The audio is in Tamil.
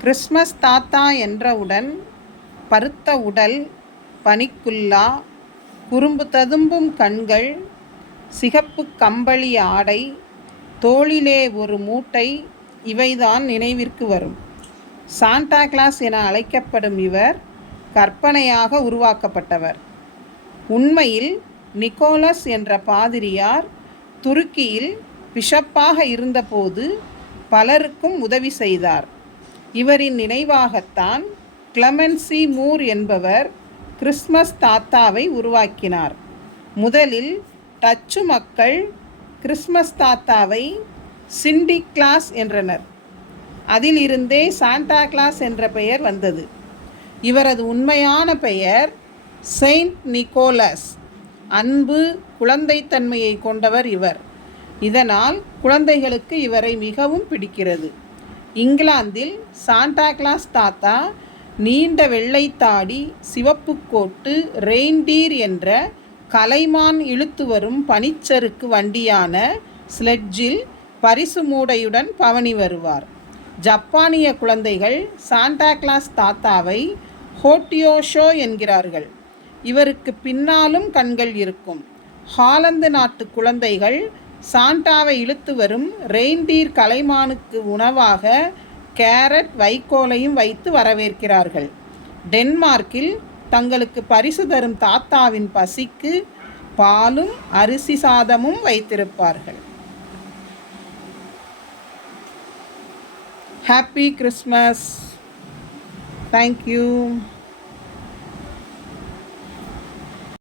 கிறிஸ்மஸ் தாத்தா என்றவுடன் பருத்த உடல், பனிக்குல்லா, குறும்பு ததும்பும் கண்கள், சிகப்புக் கம்பளி ஆடை, தோளிலே ஒரு மூட்டை இவைதான் நினைவிற்கு வரும். சாண்டா கிளாஸ் என அழைக்கப்படும் இவர் கற்பனையாக உருவாக்கப்பட்டவர். உண்மையில் நிக்கோலஸ் என்ற பாதிரியார் துருக்கியில் பிஷப்பாக இருந்தபோது பலருக்கும் உதவி செய்தார். இவரின் நினைவாகத்தான் கிளமென்சி மூர் என்பவர் கிறிஸ்மஸ் தாத்தாவை உருவாக்கினார். முதலில் டச்சு மக்கள் கிறிஸ்மஸ் தாத்தாவை சிண்டி கிளாஸ் என்றனர். அதிலிருந்தே சாண்டா கிளாஸ் என்ற பெயர் வந்தது. இவரது உண்மையான பெயர் செயின்ட் நிக்கோலஸ். அன்பு, குழந்தைத்தன்மையை கொண்டவர் இவர். இதனால் குழந்தைகளுக்கு இவரை மிகவும் பிடிக்கிறது. இங்கிலாந்தில் சாண்டா கிளாஸ் தாத்தா நீண்ட வெள்ளைத்தாடி, சிவப்பு கோட்டு, ரெயின்டீர் என்ற கலைமான் இழுத்து வரும் பனிச்சறுக்கு வண்டியான ஸ்லெட்ஜில் பரிசு மூடையுடன் பவனி வருவார். ஜப்பானிய குழந்தைகள் சாண்டா கிளாஸ் தாத்தாவை ஹோட்டியோஷோ என்கிறார்கள். இவருக்கு பின்னாலும் கண்கள் இருக்கும். ஹாலந்து நாட்டு குழந்தைகள் சாண்டாவை இழுத்து வரும் ரெயின்டீர் கலைமானுக்கு உணவாக கேரட், வைக்கோலையும் வைத்து வரவேற்கிறார்கள். டென்மார்க்கில் தங்களுக்கு பரிசு தரும் தாத்தாவின் பசிக்கு பாலும் அரிசி சாதமும் வைத்திருப்பார்கள். Happy Christmas. தேங்க்யூ.